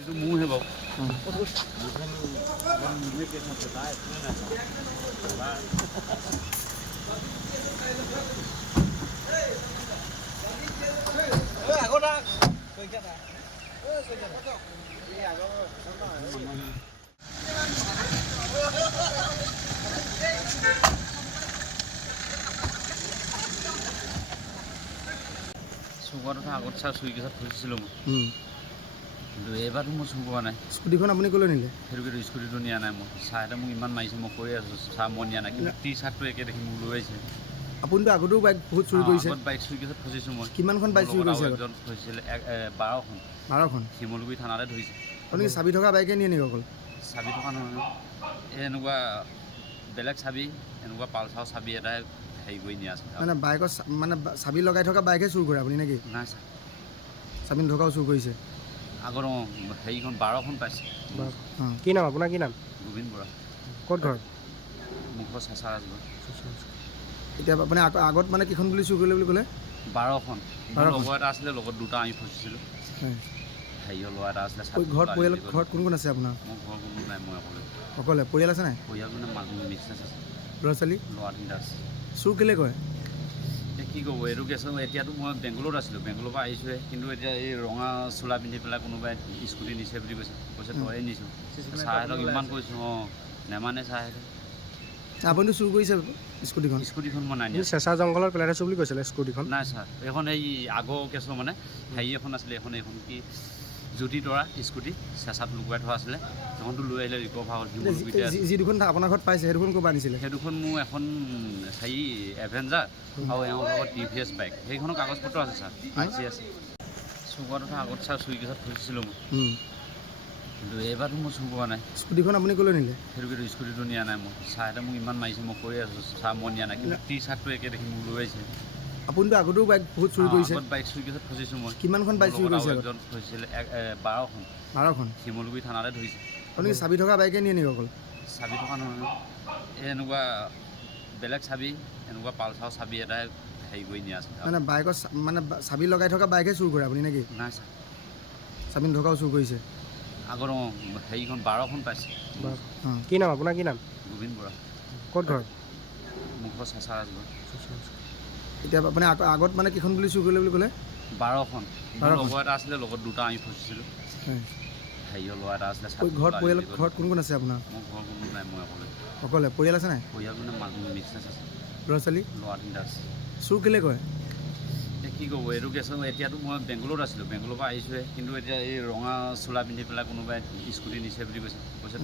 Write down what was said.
itu muhe bau. চুকোৱাৰ কথা আগত চাই চুই কেইটাত ফচিছিলোঁ মই, কিন্তু এইবাৰতো মই চুক পোৱা নাই। স্কুটিখন আপুনি ক'লৈ নিলে? সেইটো স্কুটিটো নিয়া নাই মই। চাহেতে মোক ইমান মাৰিছে, মই কৈ আছোঁ চাহ মই নিয়া নাই, কিন্তু টি চাৰ্টটো একে দেখি মোক লৈ আহিছে। আপুনিতো আগতেও বাইক বহুত চুৰি কৰিছে। আগত বাইক চুৰি কেইটাত ফচিছোঁ মই। কিমানখন বাইক চুৰি কৰিছে? এজন ফচিছিলে 12খন। 12খন? শিমলুগুৰি থানাতে ধৰিছে। আপুনি চাবি থকা বাইকে নিয়ে নেকি অকল? চাবি থকা নহয়, এই এনেকুৱা বেলেগ চাবি, এনেকুৱা পালচাৰ চাবি এটাই হেৰি কৰি নিয়ে আছে। মানে বাইকৰ মানে চাবি লগাই থকা বাইকহে চুৰ কৰে আপুনি নেকি? নাই ছাৰ, চাবি নথকাও চুৰ কৰিছে। আগৰ হেৰিখন 12খন পাইছে। কি নাম আপোনাৰ? কি নাম? গোবিন্দ বৰা। ক'ত ঘৰ? মোৰ ঘৰ চেঁচা ৰাজগড়। এতিয়া আপুনি আগত মানে কেইখন বুলি চুৰ কৰিলে বুলি ক'লে? 12খন। লগৰ এটা আছিলে, লগত দুটা আমি ফচিছিলোঁ। হেৰিয়ৰ ল'ৰা এটা আছিলে। ঘৰত কোন কোন আছে আপোনাৰ? মোৰ ঘৰ কোনো নাই, মই অকলে। অকলে? পৰিয়াল আছে নাই? পৰিয়াল মানে মানুহ মিক্স আছে। ল'ৰা ছোৱালী? ল'ৰা তিনিটা আছে। চুৰ কেলৈ কৰে? এতিয়া কি ক'ব, এইটো কেছ এতিয়াতো মই বেংগলোৰত আছিলোঁ, বেংগলোৰৰ পৰা আহিছোঁহে, কিন্তু এতিয়া এই ৰঙা চোলা পিন্ধি পেলাই কোনোবাই স্কুটি নিছে বুলি কৈছে তয়ে নিছোঁ। চাৰহঁতক ইমান কৈছোঁ, নেমানে চাৰহঁতে। আপুনিতো চুৰ কৰিছে স্কুটিখন? স্কুটিখন মই নাই নিয়া। চেঁচা জংঘলত পেলাই থৈছোঁ বুলি কৈছিলে স্কুটিখন? নাই ছাৰ, এইখন এই আগৰ কেছৰ মানে হেৰি এখন আছিলে, এইখন কি জ্যোতি তৰা স্কুটি চেঁচাত লুকুৱাই থোৱা আছিলে, সেইখনটো লৈ আহিলে ৰিকভাৰ হ'ল। যি দুখন আপোনাৰ ঘৰত পাইছে সেই দুখন ক'ৰ পৰা আনিছিলে? সেই দুখন মোৰ এখন হেৰি এভেঞ্জাৰ আৰু এওঁৰ লগত TVS বাইক, সেইখনৰ কাগজ পত্ৰ আছে ছাৰ, IC আছে। চুকোৱাৰ কথা আগত চাই চুই কেইটাত ফচিছিলোঁ মই, কিন্তু এইবাৰতো মই চুক পোৱা নাই। স্কুটিখন আপুনি ক'লৈ নিলে? সেইটো স্কুটিটো নিয়া নাই মই। চাহেতে মোক ইমান মাৰিছে, মই কৈ আছোঁ চাহ মই নিয়া নাই, কিন্তু টি চাৰ্টটো একে দেখি মোক লৈ আহিছে। আপুনিতো আগতেও বাইক বহুত চুৰি কৰিছে। আগত বাইক চুৰি কেইটাত ফচিছোঁ মই। কিমানখন বাইক চুৰি কৰিছে? এজন ফচিছিলে 12খন। 12খন? শিমলুগুৰি থানাতে ধৰিছে। আপুনি চাবি থকা বাইকে নিয়ে নেকি অকল? চাবি থকা নহয়, এই এনেকুৱা বেলেগ চাবি, এনেকুৱা পালচাৰ চাবি এটাই হেৰি কৰি নিয়ে আছে। মানে বাইকৰ মানে চাবি লগাই থকা বাইকহে চুৰ কৰে আপুনি নেকি? নাই ছাৰ, চাবি নথকাও চুৰ কৰিছে। আগৰ হেৰিখন 12খন পাইছে। কি নাম আপোনাৰ? কি নাম? গোবিন্দ বৰা। ক'ত ঘৰ? মোৰ ঘৰ চেঁচা ৰাজগড়। এতিয়া আপুনি আগত মানে কেইখন বুলি চুৰ কৰিলে বুলি ক'লে? 12খন। লগৰ এটা আছিলে, লগত দুটা আমি ফচিছিলোঁ। হেৰিয়ৰ ল'ৰা এটা আছিলে। ঘৰত কোন কোন আছে আপোনাৰ? মোৰ ঘৰ কোনো নাই, মই অকলে। অকলে? পৰিয়াল আছে নাই? পৰিয়াল মানে মানুহ মিক্স আছে। ল'ৰা ছোৱালী? ল'ৰা তিনিটা আছে। চুৰ কেলৈ কৰে? এতিয়া কি ক'ব, এইটো কেছ এতিয়াতো মই বেংগলোৰত আছিলোঁ, বেংগলোৰৰ পৰা আহিছোঁহে, কিন্তু এতিয়া এই ৰঙা চোলা পিন্ধি পেলাই কোনোবাই স্কুটি নিছে বুলি কৈছে